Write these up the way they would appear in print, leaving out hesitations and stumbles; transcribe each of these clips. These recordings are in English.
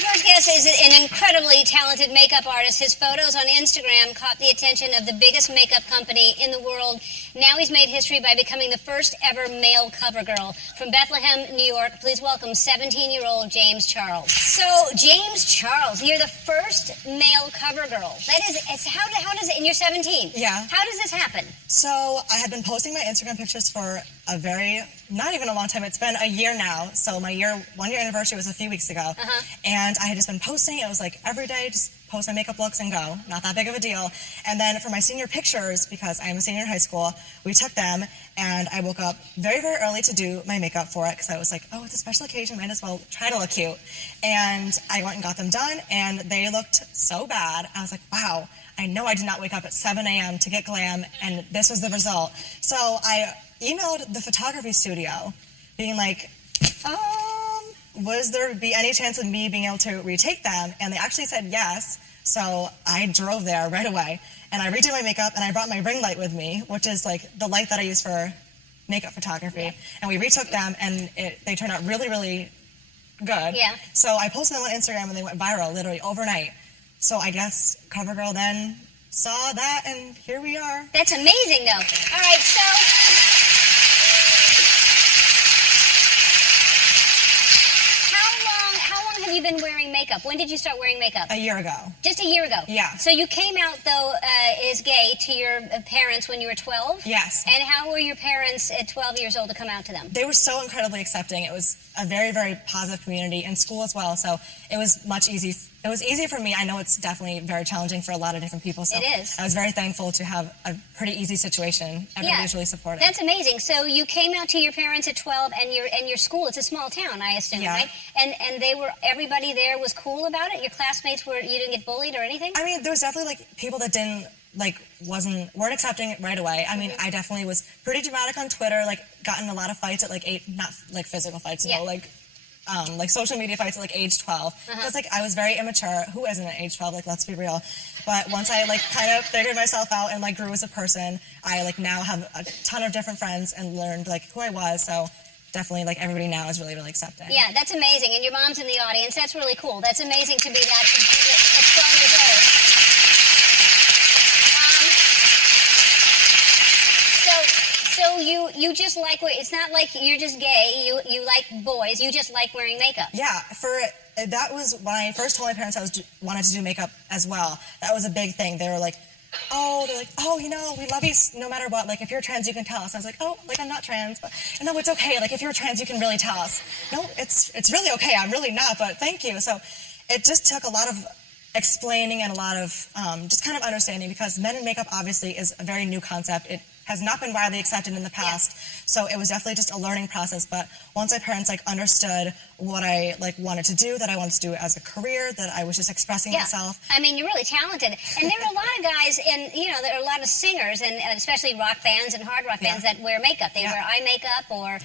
Our first guest is an incredibly talented makeup artist. His photos on Instagram caught the attention of the biggest makeup company in the world. Now he's made history by becoming the first ever male CoverGirl. From Bethlehem, New York, please welcome 17-year-old James Charles. So, James Charles, you're the first male CoverGirl. That is, how does it, and you're 17. Yeah. How does this happen? So, I had been posting my Instagram pictures for not even a long time. It's been a year now. So my 1 year anniversary was a few weeks ago. And I had just been posting. It was like every day, just post my makeup looks and go. Not that big of a deal. And then for my senior pictures, because I am a senior in high school, we took them and I woke up very, very early to do my makeup for it because I was like, oh, it's a special occasion, might as well try to look cute. And I went and got them done and they looked so bad. I was like, wow, I know I did not wake up at 7 a.m. to get glam and this was the result. So I emailed the photography studio being like, was there be any chance of me being able to retake them? And they actually said yes. So I drove there right away and I redid my makeup and I brought my ring light with me, which is like the light that I use for makeup photography. Yeah. And we retook them and they turned out really, really good. Yeah. So I posted them on Instagram and they went viral literally overnight. So I guess CoverGirl then saw that and here we are. That's amazing though. All right, so how long have you been wearing makeup? When did you start wearing makeup? A year ago. Just a year ago? Yeah. So you came out, though, as gay to your parents when you were 12? Yes. And how were your parents at 12 years old to come out to them? They were so incredibly accepting. It was a very, very positive community in school as well, so it was It was easy for me. I know it's definitely very challenging for a lot of different people. So it is. I was very thankful to have a pretty easy situation. Everybody was really supportive. That's amazing. So you came out to your parents at 12, and your school, it's a small town, I assume, right? And everybody there was cool about it? Your classmates you didn't get bullied or anything? I mean, there was definitely like people that weren't accepting it right away. I mean, I definitely was pretty dramatic on Twitter, like gotten a lot of fights at like 8, not like physical fights, no, like social media fights at like age 12 because like I was very immature. Who isn't at age 12? Like, let's be real. But once I like kind of figured myself out and like grew as a person, I like now have a ton of different friends and learned like who I was. So definitely like everybody now is really, really accepting. Yeah, that's amazing. And your mom's in the audience. That's really cool. That's amazing to be that at 12 years old. So you just like, it's not like you're just gay, you like boys, you just like wearing makeup. Yeah, that was when I first told my parents I wanted to do makeup as well. That was a big thing. They were like, oh, you know, we love you no matter what. Like, if you're trans, you can tell us. I was like, oh, like, I'm not trans, but no, it's okay. Like, if you're trans, you can really tell us. No, it's really okay. I'm really not, but thank you. So it just took a lot of explaining and a lot of just kind of understanding because men in makeup obviously is a very new concept. It has not been widely accepted in the past, so it was definitely just a learning process. But once my parents like understood what I like wanted to do, that I wanted to do as a career, that I was just expressing myself. I mean, you're really talented, and there are a lot of guys, and there are a lot of singers, and especially rock bands and hard rock bands that wear makeup. They wear eye makeup, or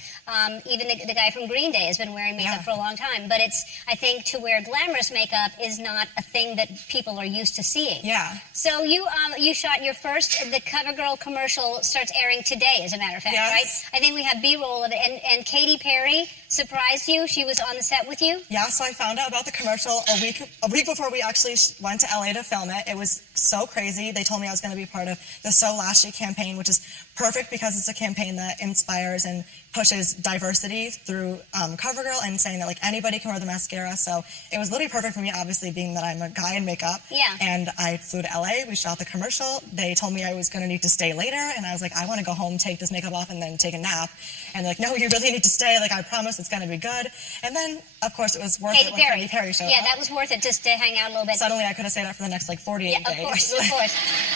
even the guy from Green Day has been wearing makeup for a long time. But I think to wear glamorous makeup is not a thing that people are used to seeing. Yeah. So you shot your first, the CoverGirl commercial starts airing today, as a matter of fact, right? I think we have B-roll of it, and Katy Perry surprised you. She was on the set with you. Yeah, so I found out about the commercial a week before we actually went to LA to film it. It was so crazy. They told me I was going to be part of the So Lashy campaign, which is perfect because it's a campaign that inspires and pushes diversity through CoverGirl and saying that like anybody can wear the mascara. So it was literally perfect for me, obviously, being that I'm a guy in makeup. Yeah. And I flew to LA. We shot the commercial. They told me I was going to need to stay later, and I was like, I want to go home, take this makeup off, and then take a nap. And they're like, no, you really need to stay. Like, I promise it's going to be good. And then, of course, it was worth it when Katy Perry showed up. Yeah, that was worth it just to hang out a little bit. Suddenly, I could have stayed out for the next like 48 days. Of course.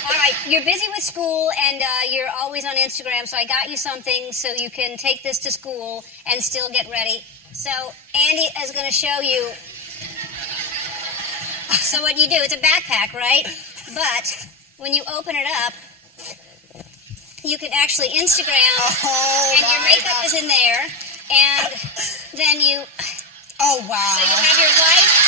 All right, you're busy with school, and you're always on Instagram, so I got you something so you can take this to school and still get ready. So Andy is going to show you. So what you do, it's a backpack, right? But when you open it up, you can actually Instagram, and your makeup is in there, and then you... Oh, wow. So you have your life